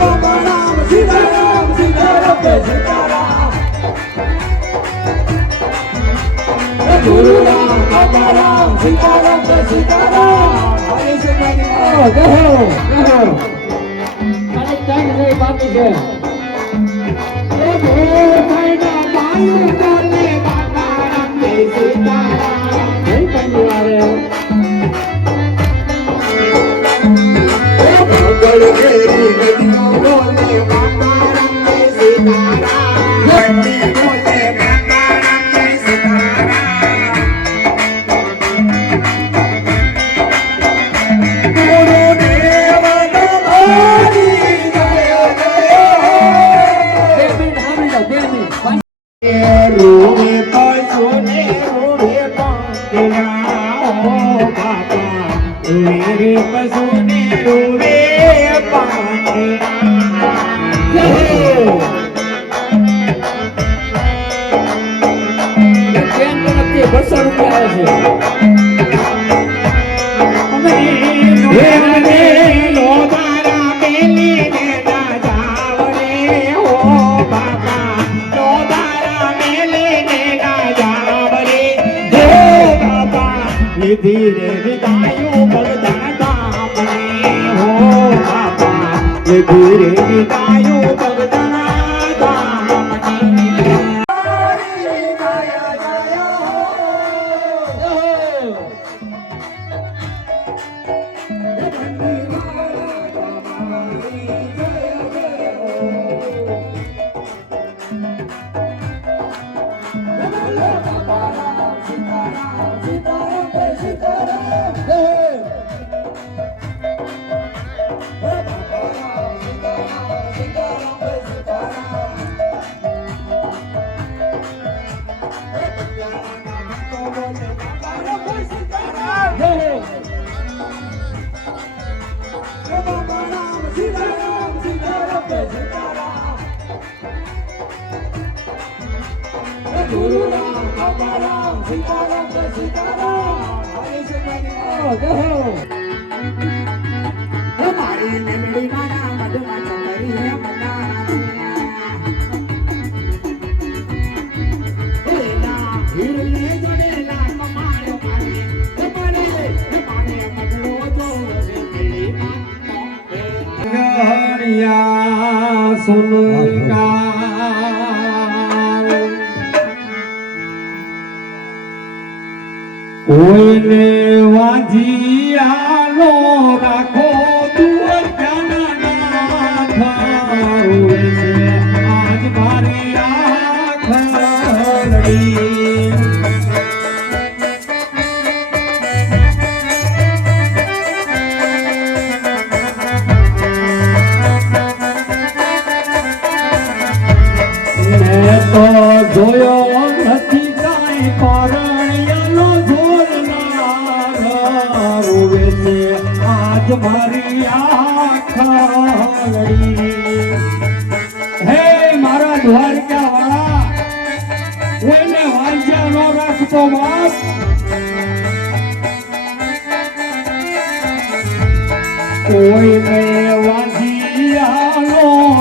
बाबा राम सीताराम सीताराम जय सीताराम गुरु राम बाबा राम सीताराम जय सीताराम हरे से मैंने गहो अरे टाइम नहीं बाकी है ए भाईना मायू बोले बाबा राम जय सीताराम नहीं करने वाले ए मंगल तेरी गदियों बोले बाबा राम जय सीताराम गद्दी बोले बाबा राम जय सीताराम धीरे विदायो भगदान दामने हो बाबा ये धीरे विदायो भगदान दामने गाया गाया गुरु राम बाबा राम सीताराम जय सीताराम हरे से मैंने गहो हमारी निमली माना मधुमा चंदरी है मना एला हिरले जोड़ेला कमाड़े मारे कमाड़े मगलो जो से मिली गहरिया सुन का કોઈને વાંધિયાનો રાખો તુવર કાના થાવે છે આજ મારી આખડી મેં તો જોયો નથી કાંઈ પરણ્યાનો आज मारी आखड़ी हे मारा द्वारका वाला कोઈને વાંચ્યા ન રાખતો બાપ કોઈને વાંચ્યા ન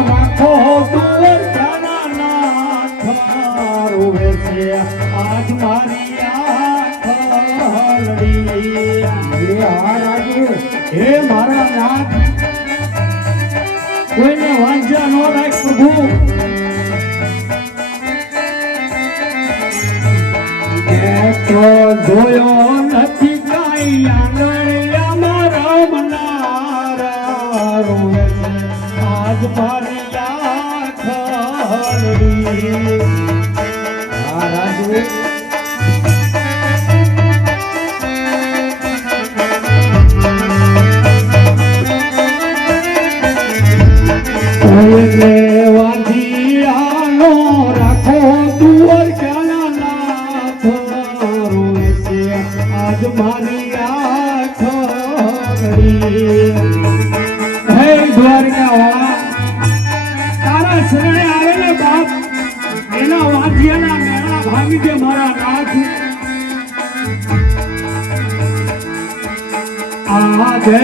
રાખો દ્વારકાના નાથ રોવે છે આજ મારી આખડી हे मारा नाथ कोઈને વાંચ્યા ન રાખ પ્રભુ તો જોયો નથી કાંઈ આંગણિયા મારા મનારા રોવે છે આજ મારી આખડી આ રાજુ કોઈને વાંધિયાનો રાખો તુવર કાના નાથ રોવે છે આજ મારી આખડી હે દ્વારકા વાળા તારા શરણે આવે ને બાપ એના વાંધિયાના મેળા ભાંગી દે મારા નાથ આજે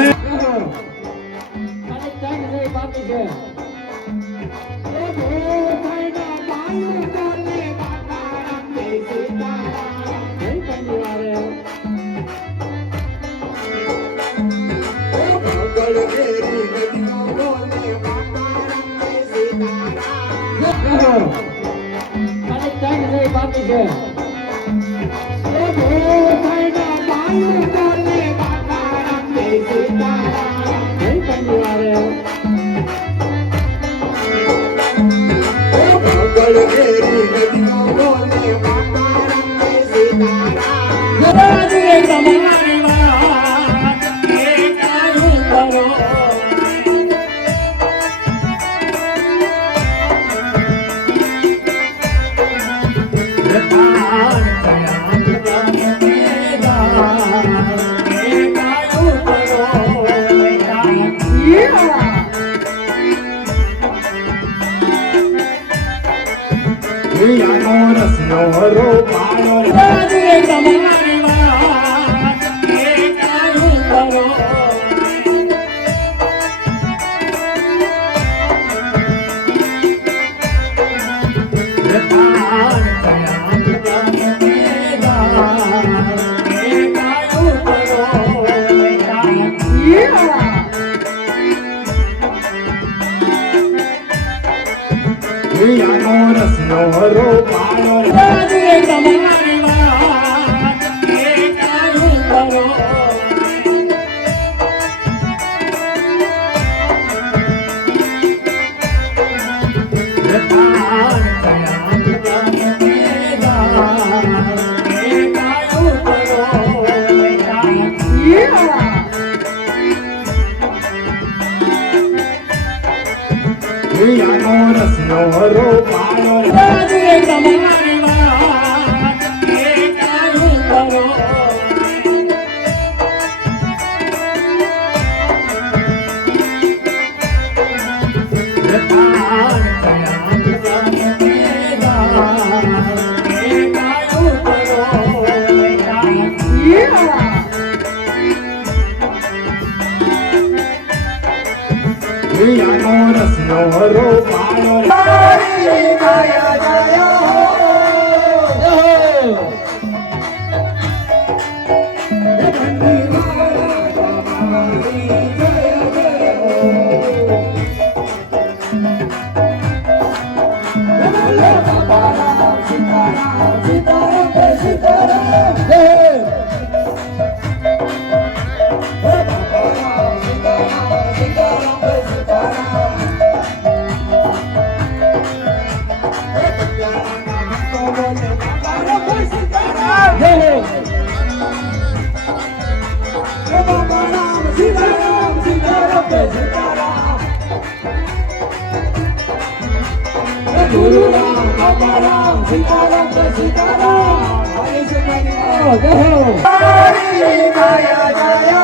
પિયાનો રસ્યો રૂપાળો રાજે તમારી વાત એ કાયું કરો પિયાનો રસ્યો રૂપાળો રાજે તમારી વાત એ કાયું કરો પિયાનો રસ્યો રૂપાળો મારી માયા જાયો Guru Ram, Baba Ram, Sita Ram, Sita Ram, Hari Sita Ram, Hari Maya Jaya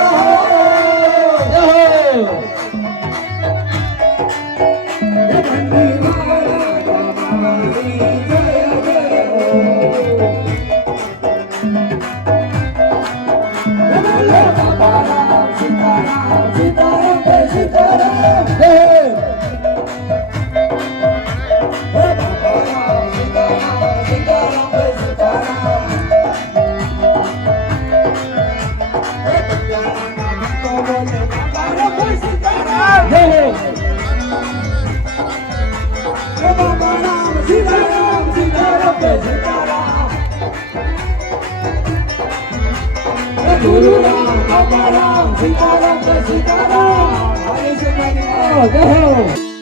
Baba Ram, Sita Ram, Sita Ram, Sita Ram, Guru Ram, Baba Ram, Sita Ram, Sita Ram, Hari Sita Ram.